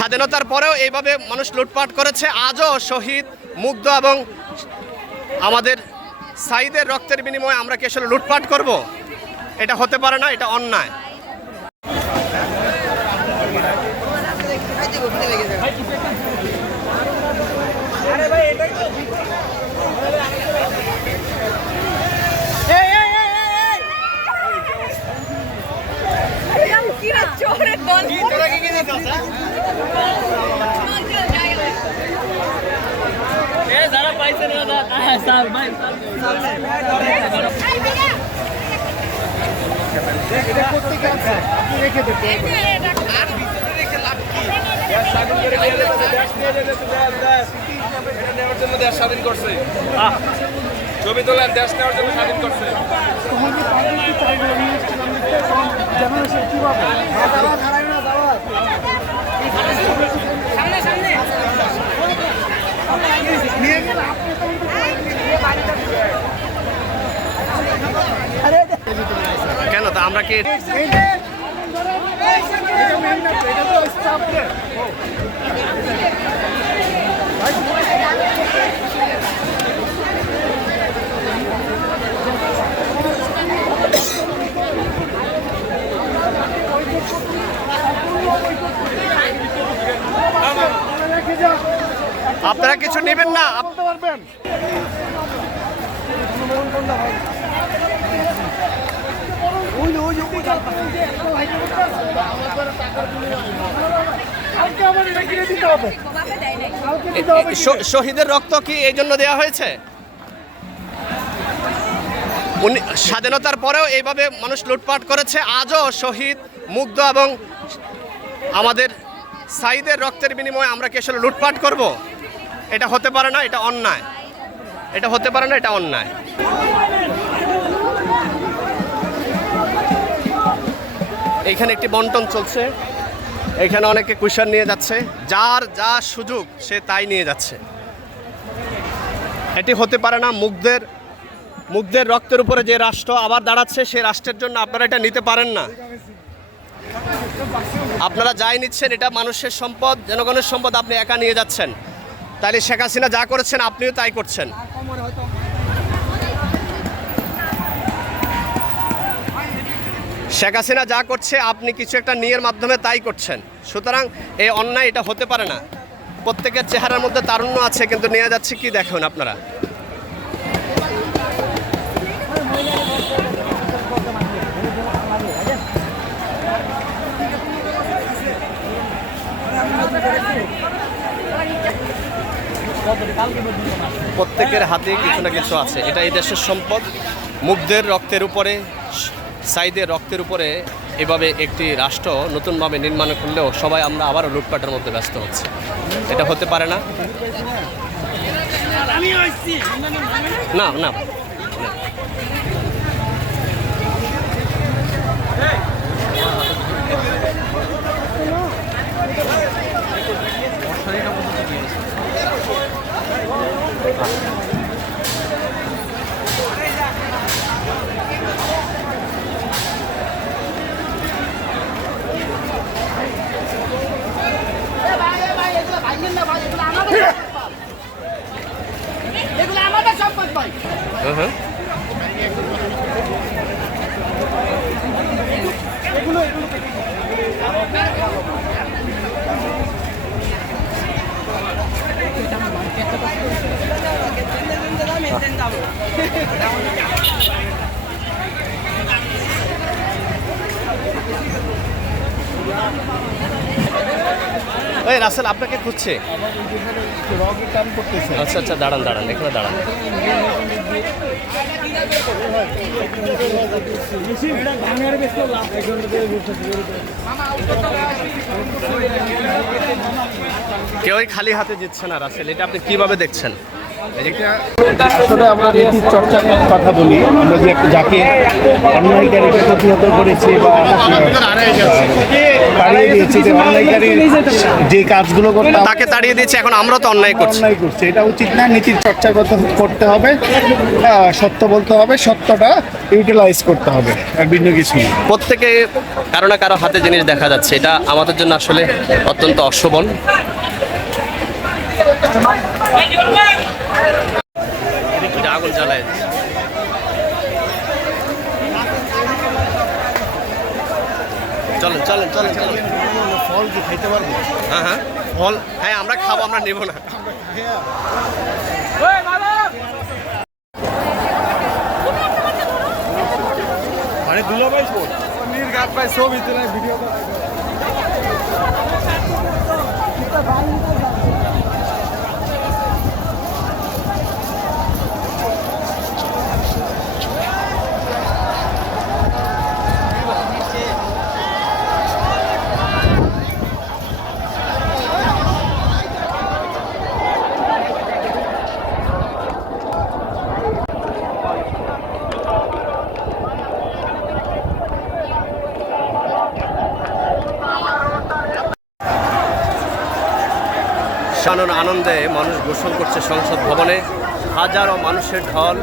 স্বাধীনতার পরেও এইভাবে মানুষ লুটপাট করেছে। আজও শহীদ, মুগ্ধ এবং আমাদের সাইদের রক্তের বিনিময়ে আমরা কি আসলে লুটপাট করব? এটা হতে পারে না, এটা অন্যায়। যারা পাইছেন স্যার ভাই স্বাধীন করছে, ছবি তোলার দেশ নেওয়ার জন্য স্বাধীন করছে। কেন তা আমরা কি আপনারা কিছু নেবেন না? পারবেন শহীদের রক্ত কি এই জন্য দেওয়া হয়েছে? স্বাধীনতার পরেও এইভাবে মানুষ লুটপাট করেছে। আজও শহীদ, মুগ্ধ এবং আমাদের সাইদের রক্তের বিনিময়ে আমরা কি আসলে লুটপাট করব? এটা হতে পারে না, এটা অন্যায়। এটা হতে পারে না, এটা অন্যায়। এইখানে একটি বন্টন চলছে, এখানে অনেকে কুশন নিয়ে যাচ্ছে, যার যা সুযোগ সে তাই নিয়ে যাচ্ছে। এটি হতে পারে না। মুগ্ধের রক্তের উপরে যে রাষ্ট্র আবার দাঁড়াচ্ছে, সে রাষ্ট্রের জন্য আপনারা এটা নিতে পারেন না। আপনারা যাই নিচ্ছেন এটা মানুষের সম্পদ, জনগণের সম্পদ, আপনি একা নিয়ে যাচ্ছেন। তাহলে শেখ হাসিনা যা করেছেন আপনিও তাই করছেন। শেখ হাসিনা যা করছে আপনি কিছু একটা নিয়ের মাধ্যমে তাই করছেন। সুতরাং এই অন্যায়, এটা হতে পারে না। প্রত্যেকের চেহারার মধ্যে তারুণ্য আছে, কিন্তু নিয়ে যাচ্ছে কি দেখুন আপনারা। প্রত্যেকের হাতে কিছু না কিছু আছে। এটা এই দেশের সম্পদ। মুগ্ধের রক্তের উপরে, সাইদের রক্তের উপরে এভাবে একটি রাষ্ট্র নতুনভাবে নির্মাণ করলেও সবাই আমরা আবারও লুটপাটের মধ্যে ব্যস্ত হচ্ছে। এটা হতে পারে না। না না রাসেল আপনাকে খুঁজছে। আচ্ছা আচ্ছা, দাঁড়ান দাঁড়ান, এখানে দাঁড়ান। কেউই খালি হাতে জিতছে না রাসেল, এটা আপনি কিভাবে দেখছেন? আসলে আমরা নীতির চর্চার কথা বলি, আমরা যে যাকে অন্যায়কারীকে প্রতিহত করেছি বা তাড়িয়ে দিয়েছি, যে অন্যায়কারী যে কাজগুলো করতে তাকে তাড়িয়ে দিচ্ছে, এখন আমরা তো অন্যায় করছি। অন্যায় করছে, এটা উচিত না। নীতির চর্চা করতে হবে, সত্য বলতে হবে, সত্যটা ইউটিলাইজ করতে হবে, আর ভিন্ন কিছু না। প্রত্যেকে কারো না কারো হাতে জিনিস দেখা যাচ্ছে, এটা আমাদের জন্য আসলে অত্যন্ত অশোভন। আগুন জ্বালায় চলেন চলেন চলেন চলেন। ফল কি খাইতে পারবো? হ্যাঁ হ্যাঁ ফল, হ্যাঁ আমরা খাবো, আমরা নেব না। মানে দুলাভাই নির্ঘাত ভাই ছবি তুলে ভিডিও শানন আনন্দে মানুষ গোসল করছে সংসদ ভবনে, হাজারো মানুষের ঢল।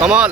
কমল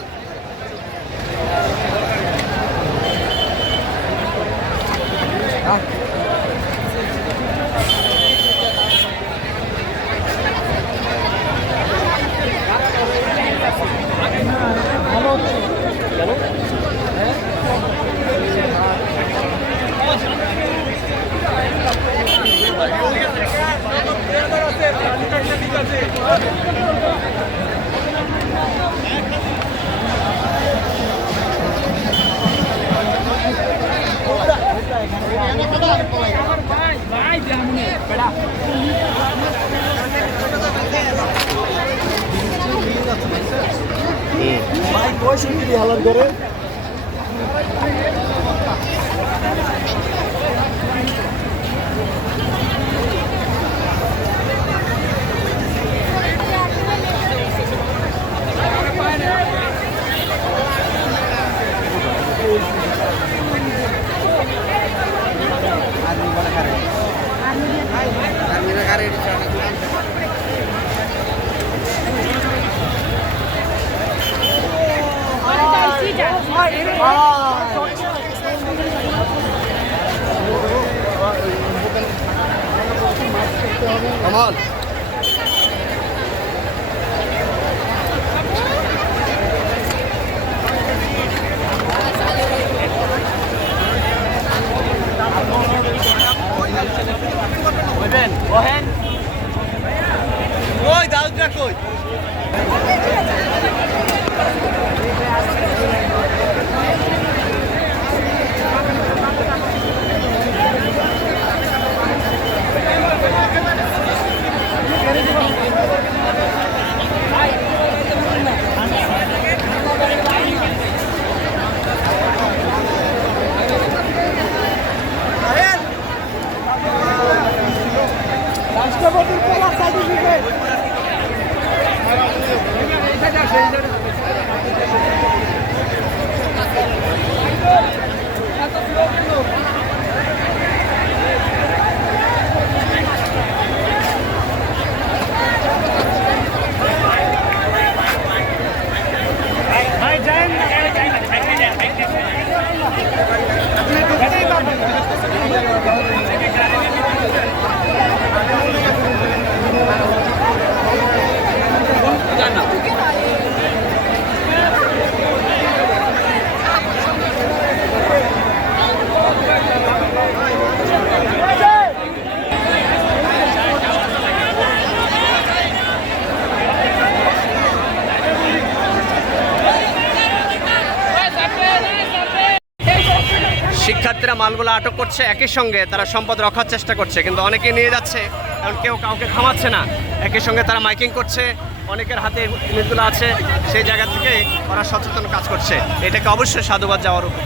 ভাই 65 হালার করে কমল ওই দাউদরা কই? শিক্ষার্থীরা মালগুলো আটক করছে, একই সঙ্গে তারা সম্পদ রক্ষার চেষ্টা করছে, কিন্তু অনেকেই নিয়ে যাচ্ছে, কারণ কেউ কাউকে থামাচ্ছে না। একই সঙ্গে তারা মাইকিং করছে, অনেকের হাতে ইমেজগুলো আছে, সেই জায়গা থেকে ওরা সচেতন কাজ করছে। এটাকে অবশ্যই সাধুবাদ যাওয়ার উপর।